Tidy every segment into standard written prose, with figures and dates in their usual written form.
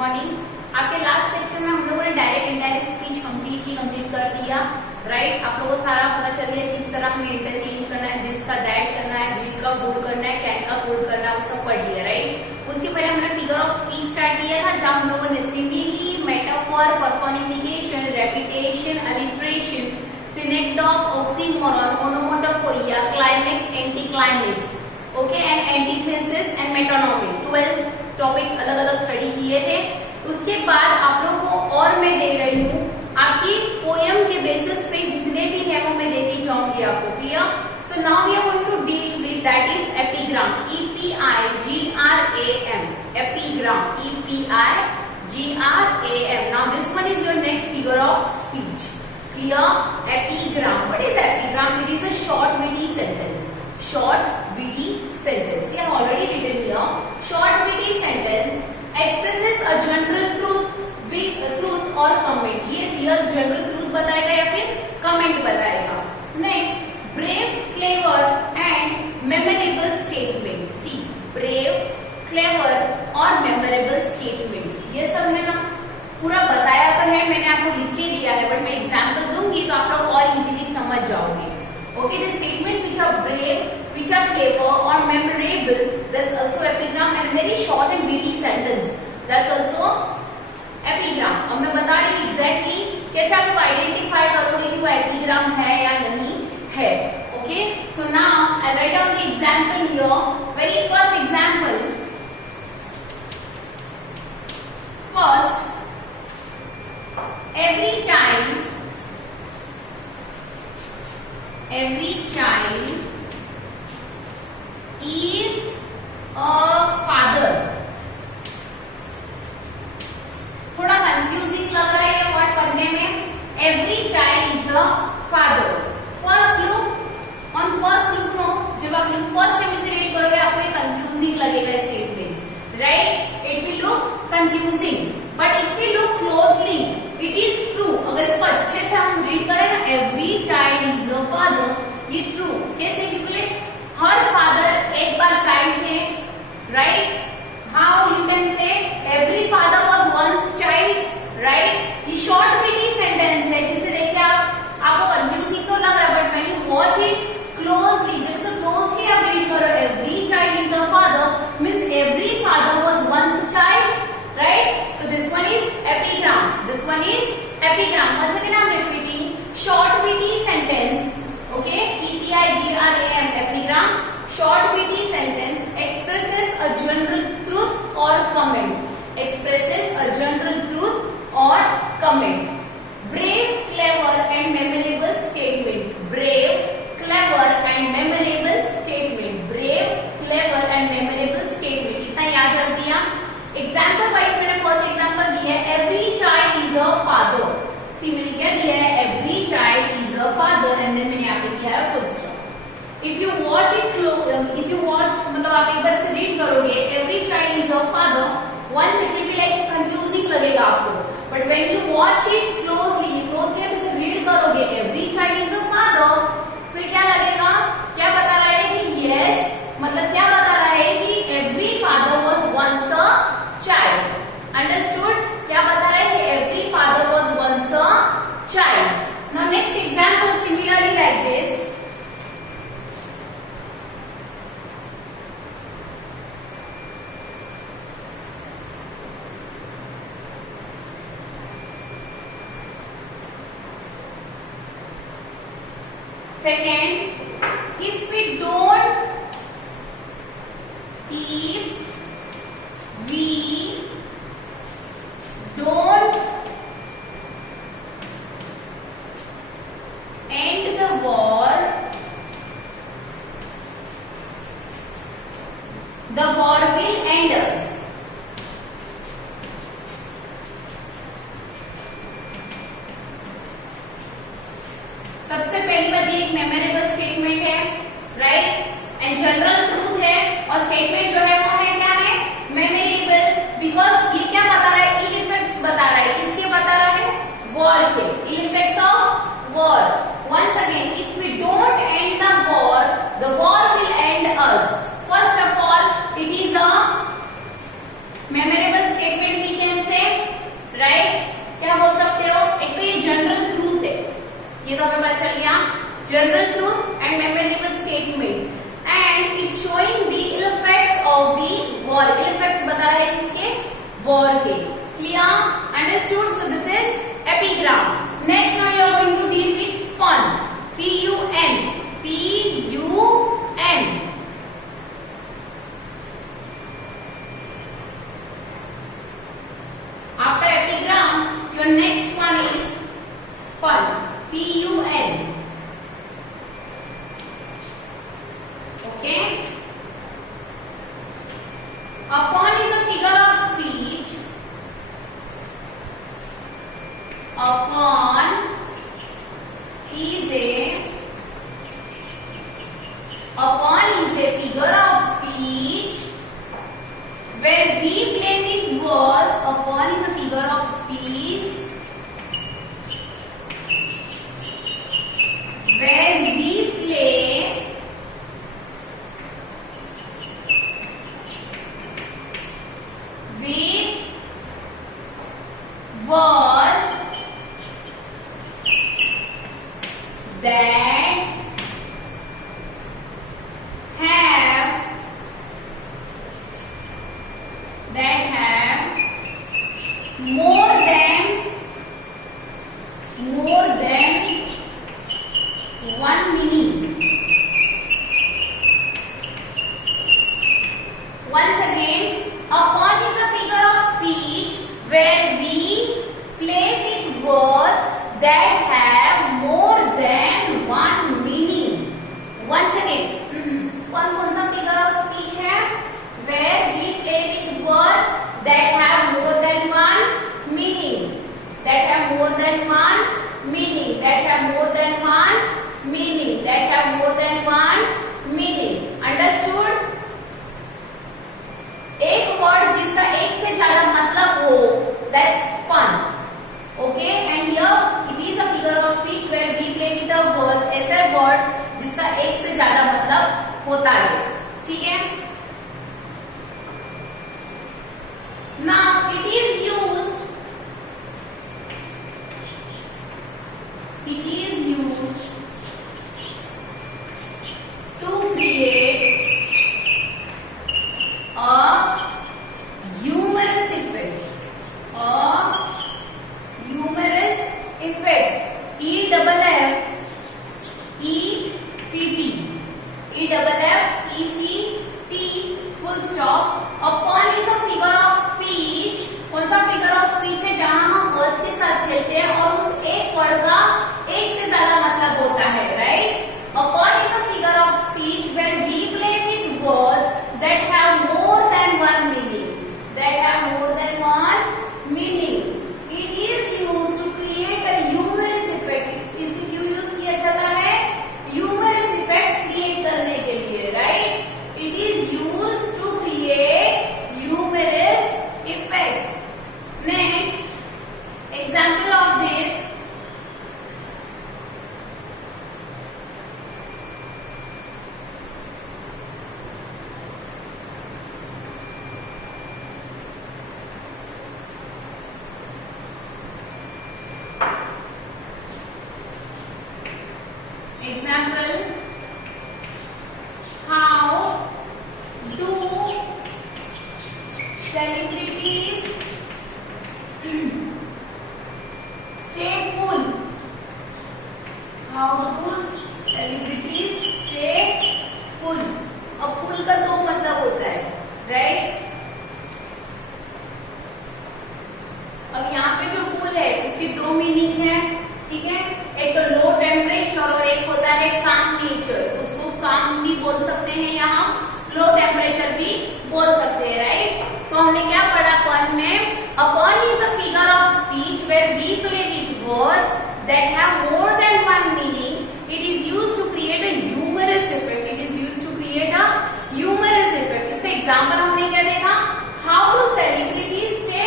मॉर्निंग। आपके last lecture में हम लोगों ने डायरेक्ट इनडायरेक्ट स्पीच कंप्लीट कर दिया, राइट। आप लोगों को सारा पता चल गया किस तरह हमें इंटरचेंज करना है, दिस का दैट करना है, विल का वुड करना है, कैन का कुड करना है, वो सब पढ़ लिया, राइट। उसके पहले हमने फिगर ऑफ स्पीच स्टार्ट किया था, जहां हम लोगों ने simile, metaphor, personification, repetition, alliteration, synecdoche, oxymoron, onomatopoeia, climax, anticlimax, okay, and antithesis and metonymy, 12 topics अलग अलग स्टडी किए थे। उसके बाद आप लोगों को और मैं दे रही हूँ आपकी पोयम के बेसिस पे जितने भी है वो मैं देती जाऊंगी आपको, clear. So now we are going to deal with that is epigram, EPIGRAM, epigram, EPIGRAM। Now this one is your next figure of speech, clear. Epigram, what is epigram? It is a short witty sentence, short witty sentence. You have already written here. Short witty sentence expresses a general truth with truth or comment. ये real general truth बताएगा या फिर comment बताएगा। Next, brave, clever and memorable statement. See, brave, clever और memorable statement. ये सब है ना, पूरा बताया तो है, मैंने आपको लिख के दिया है, बट मैं एग्जाम्पल दूंगी तो आप लोग और इजीली समझ जाओगे। Okay, the statements which are brave, which are clever or memorable, that's also epigram, and very short and witty sentence, that's also epigram. अब मैं बता रही हूँ exactly कैसे आप आइडेंटिफाई करोगे कि वो epigram है या नहीं है। Okay, so now I write down the example here. Very first example. First, every child is a father. थोड़ा कंफ्यूजिंग लग रहा है ये वर्ड पढ़ने में। Every child is a father. First look on first look no, जब आप लोग फर्स्ट टाइम इसे रीड करोगे आपको ये कंफ्यूजिंग लगेगा statement, right. It will look confusing, but if we look closely it is true. अगर इसको अच्छे से हम रीड करें ना, every child is a father, ये ट्रू। कैसे? क्योंकि हर फादर एक बार चाइल्ड थे, right. How you can say every father was once child, right. ये शॉर्ट विटी सेंटेंस है जिसे देख के आपको कंफ्यूजिंग तो लग रहा है, but when you watch it closely, जब से क्लोजली आप रीड करो, every child is a father means every father was once child, right? So this one is epigram. This one is epigram. Once again I'm repeating. Short witty sentence. Okay? EPIGRAM. Epigram. Short witty sentence expresses a general truth or comment. Expresses a general truth or comment. Brave, clever and memorable statement. Brave, clever and memorable statement. Brave, clever and memorable statement. इतना याद रख दिया। Example wise मैंने first example दिया है, every child is a father. See मैंने क्या दिया है? Every child is a father, and then मैंने यहाँ पे किया है full stop. If you watch मतलब आप एक बार से रीड करोगे, every child is a father, once it will be like confusing लगेगा आपको, but when you watch it closely आप इसे रीड करोगे, every child is a father, फिर क्या लगेगा? क्या बता रहा है कि यस, मतलब क्या बता रहा है कि every father was once a child. Understood? क्या बता रहा है कि every father was once a child. Now next example similarly like this. Second, if we don't end the war, the war will end us. सबसे पहली बात ये एक मेमोरेबल स्टेटमेंट है, राइट, एंड जनरल ट्रूथ है, और स्टेटमेंट जो है वो है क्या? बता रहे हैं किसके, वॉर के। Clear, understood? So this is epigram. Next now you are going to deal with pun, PUN, PUN। After epigram, your next one is pun, PUN. Okay? A pun is a figure of speech. A pun is a figure of speech where we play with words. A pun is a figure of speech where we play with words that have more than one meaning. Once again, a pun is a figure of speech where we play with words that have more than one meaning. Once again, पन कौन सा figure of speech है? Where we play with words that have more than one meaning. That have more than one meaning. That have more than one meaning. That have more than one meaning. Understood? एक वर्ड जिसका एक से ज्यादा मतलब हो, that's pun. Okay? And here it is a figure of speech where we play with the words. ऐसे वर्ड जिसका एक से ज्यादा मतलब होता है। ठीक है? Now it is used to create a humorous effect. EFFECT full stop. A pun is a figure of speech. कौन सा figure of speech है? जहां हम words के साथ खेलते हैं और उस एक word का एक से ज्यादा मतलब होता है, right? A pun is a figure of speech where we play with words that have more than one meaning. That have more than one meaning. It is used to create a humorous effect. इसे क्यों यूज किया जाता है? Humorous effect create करने के लिए, right? It is used to create humorous effect. Next, example of this. Example, how do celebrities stay cool? How do celebrities stay cool? अब cool का दो मतलब होता है, right? अब यहाँ पे जो cool है उसकी दो मीनिंग है, ठीक है? एक तो लो टेम्परेचर और एक होता है काम नेचर। उसको काम भी बोल सकते हैं या हम लो टेम्परेचर भी बोल सकते हैं, राइट? सो हमने क्या पढ़ा पन में? A pun is a figure of speech where we play with words that have more than one meaning. It is used to create a humorous effect. It is used to create a humorous effect. इसका example हमने क्या देखा? How do celebrities stay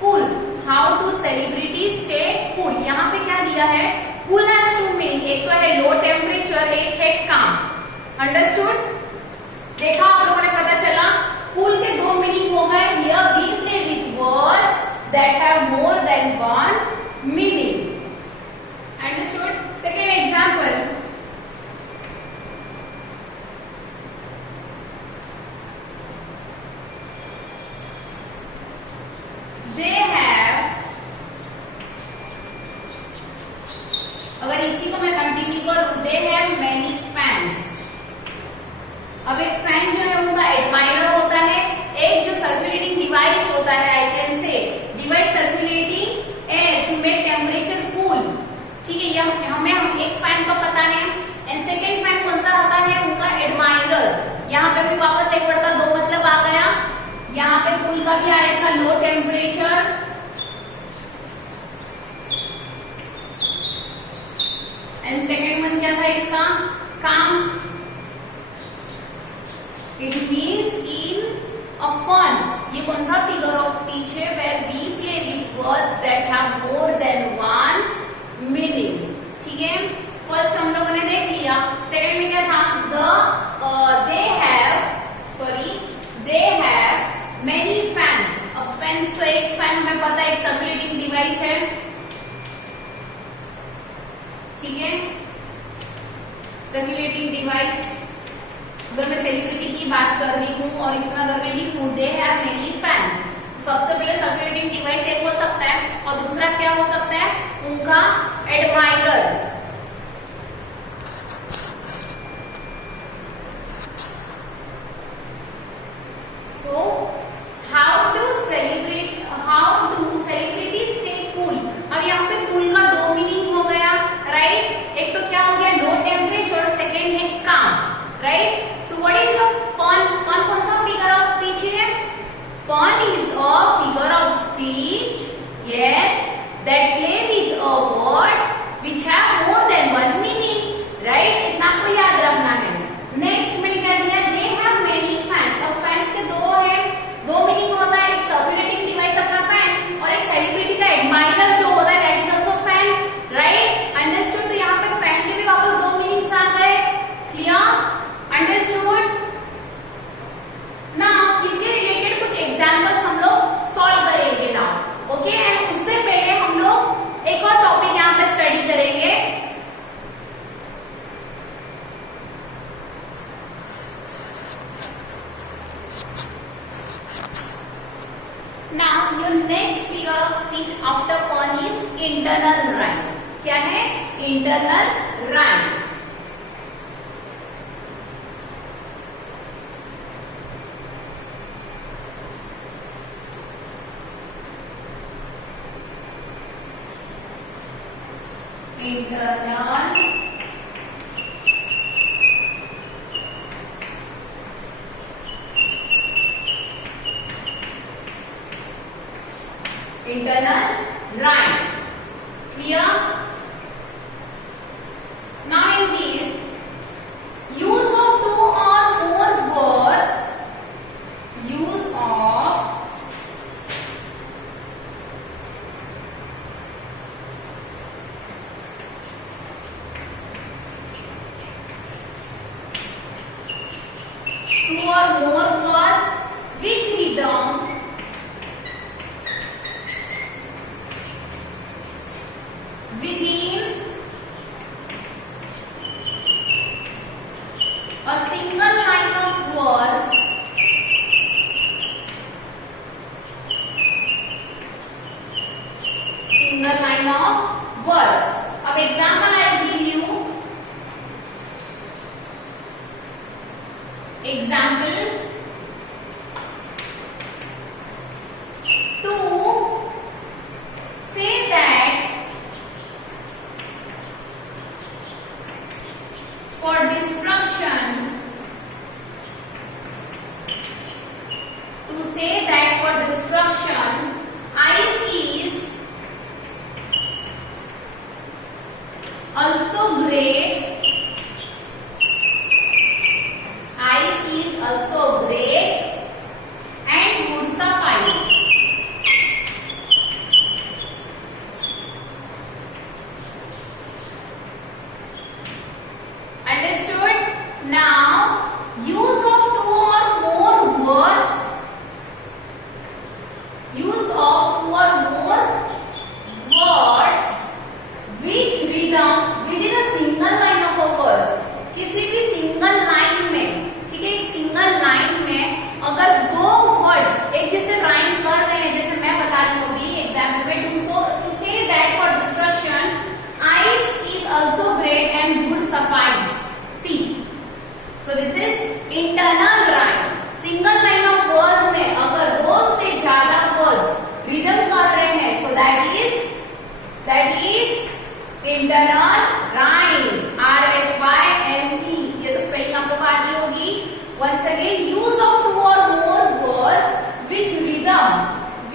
cool? How do celebrities stay cool? यहाँ पे क्या दिया है? Cool has two meaning. एक तो है लो टेम्परेचर, एक है काम. अंडरस्टूड? देखा आप लोगों ने, पता चला कूल के दो मीनिंग हो गए. Here we play with words that have more than one meaning. Understood? Second example, they have many fans. अब एक फैन जो है उनका एडमायरर होता है, एक जो सर्कुलेटिंग डिवाइस होता है, I can say device circulating air to make temperature cool. ठीक है, ये हमें एक फैन का पता है। एंड सेकेंड फैन कौन सा होता है, उनका एडमायरर। यहाँ पे भी वापस एक वर्ड का दो मतलब आ गया, यहाँ पे कूल का भी आया था, low temperature. And second one क्या था इसका, calm. It means in a fun. ये कौन सा फिगर ऑफ स्पीच है, where we play with words that have more than one meaning. ठीक है, फर्स्ट हम लोगों ने देख लिया। सेकंड में क्या था, दे हैव मेनी फैंस। अब फैंस तो एक फैन हमें पता है, एक सर्कुलेटिंग डिवाइस है। ठीक है, सर्कुलेटिंग डिवाइस। अगर मैं सेलिब्रिटी की बात कर रही हूँ और इसमें अगर मैं लिखूं दे हैव मेनी फैंस, सबसे पहले सर्कुलेटिंग डिवाइस एक हो सकता है और दूसरा क्या हो सकता है, उनका admirer. So how do celebrities stay cool. अब यहाँ पे कूल का दो मीनिंग हो गया, राइट। एक तो क्या हो गया, लो टेम्परेचर, सेकेंड है काम, right. So what is a pun? Pun कौन सा figure of speech है? Pun is a figure of speech, yes, that play with a word which have more than one meaning, right? इतना आपको याद रखना है। Next मैंने क्या दिया, they have many fans। अब fans के दो है, दो मीनिंग होता है, एक सर्कुलेटिंग डिवाइस अपना फैन और एक सेलिब्रिटी का एडमायरर जो होता है, that is also fan, right? Understood? तो यहाँ पे फैन के भी वापस दो मीनिंग्स आ गए, clear? Understood? Now इसके रिलेटेड कुछ एग्जांपल्स हम लोग सॉल्व करेंगे ना, ओके। एंड उससे पहले हम लोग एक और टॉपिक यहाँ पे स्टडी करेंगे। Now your next figure of speech after pun is internal rhyme। क्या है, internal rhyme. Internal rhyme, clear? Now in this, use of two or more words, use of two or more words which rhythm within a single line of words अब example I give you, example to say that for destruction, ice is also great. Ice is also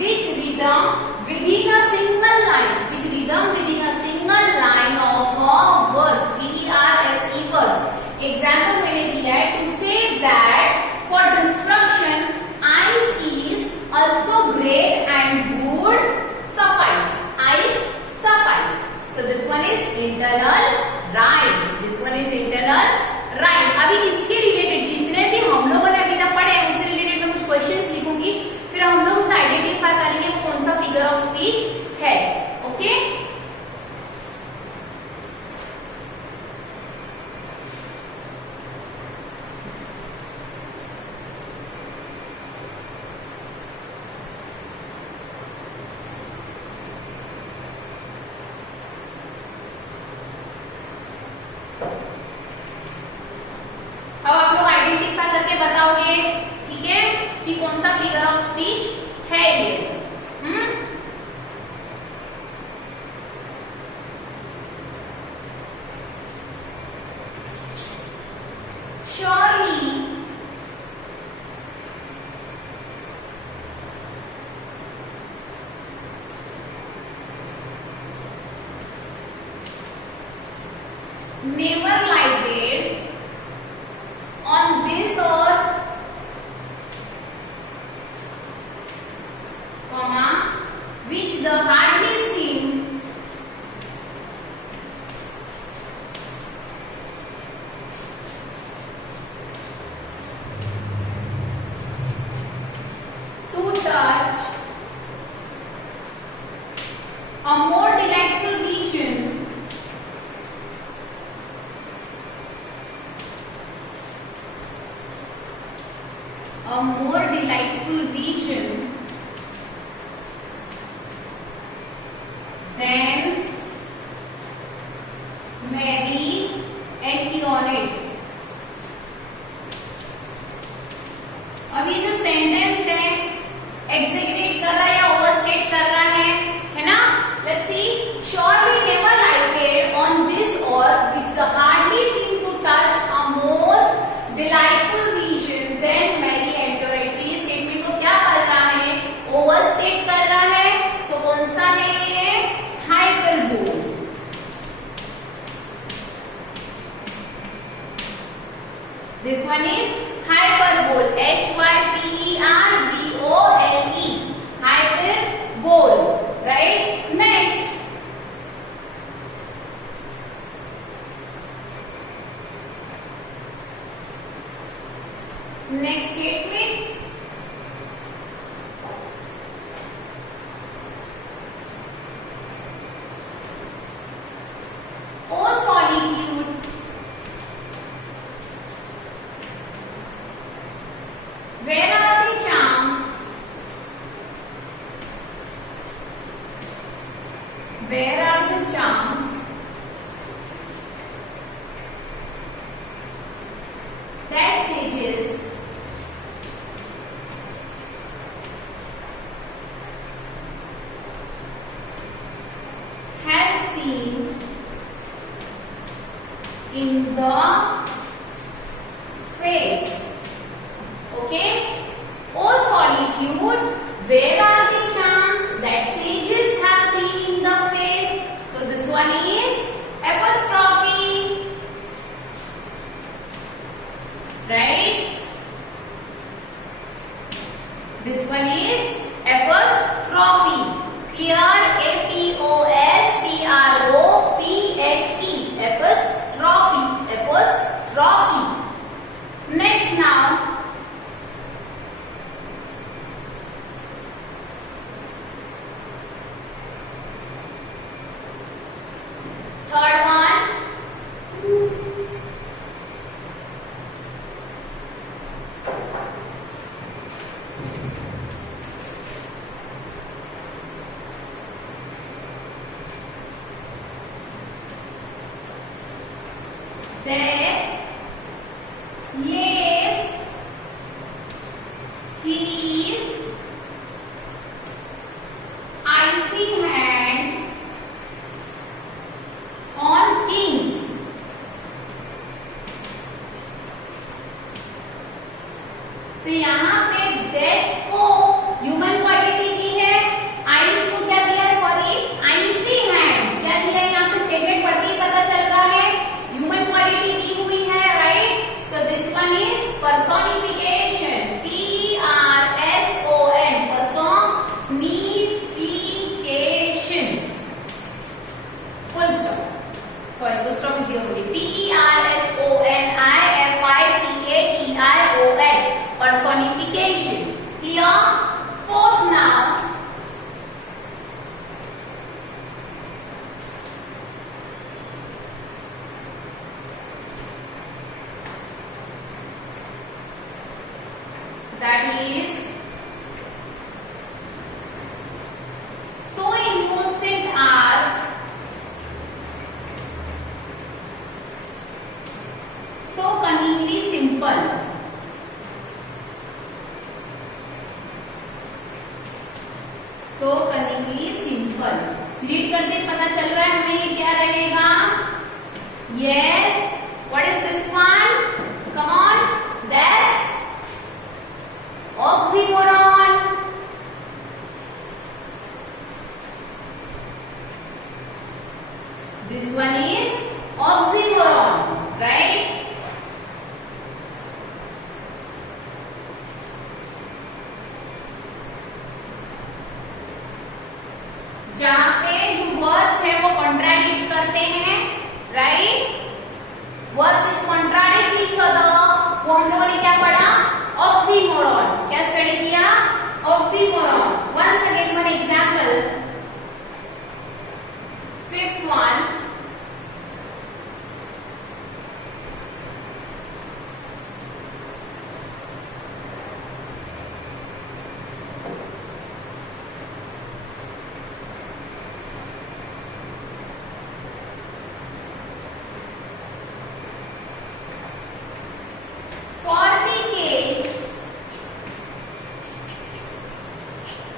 which rhythm within a single line, which rhythm within a single line of a verse, VERSE verse. Example मैंने दिया है to say that for destruction eyes is also great and would suffice. Eyes suffice. So this one is internal rhyme. This one is internal rhyme. अभी इसके रिलेटेड जितने भी हम लोगों ने अभी तक पढ़े हैं उससे रिलेटेड मैं कुछ क्वेश्चंस लिखूंगी, फिर हम लोग उसे आइडेंटिफाई करेंगे वो कौन सा फिगर ऑफ स्पीच है. ओके अब आप लोग आइडेंटिफाई करके बताओगे, ठीक है, कि कौन सा फिगर ऑफ स्पीच है ये. Surely never lighted on this earth, comma, which the hardly seen to touch a more delightful vision, a more delightful vision than Mary Antoinette. अब ये जो सेंटेंस है एग्जेगरेट कर रहा है या ओवरस्टेट कर रहा है ना. Let's see. Surely never lighted on this earth which the hardly seem to touch a more delightful vision than Mary Antoinette. तो ये स्टेटमेंट को क्या कर रहा है, ओवरस्टेट कर रहा है. सो कौन सा है ये, hyperbole. This one is hyperbole. HYPERBOLE. Hyperbole. Right? Next. Next statement. Oh solitude, where are the charms? Where are the charms that sages have seen in the face? Okay. Oh solitude, where are the charms that sages have seen in the face? So this one is apostrophe. Right? This one is apostrophe. Clear? APOSTROPHE. Apostrophe. Apostrophe. So cunningly simple. Read करते पता चल रहा है हमें ये क्या रहेगा? Yes, what is this one? Come on, that's oxymoron. This one is oxymoron, right? जहां पे जो वर्ड्स है वो कॉन्ट्राडिक्ट करते हैं, right? Words which contradict each other, वो हम लोगों ने क्या पढ़ा? ऑक्सीमोरॉन। क्या स्टडी किया? Oxymoron. Once again one example, fifth one,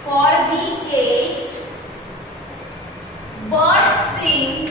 for the caged bird sing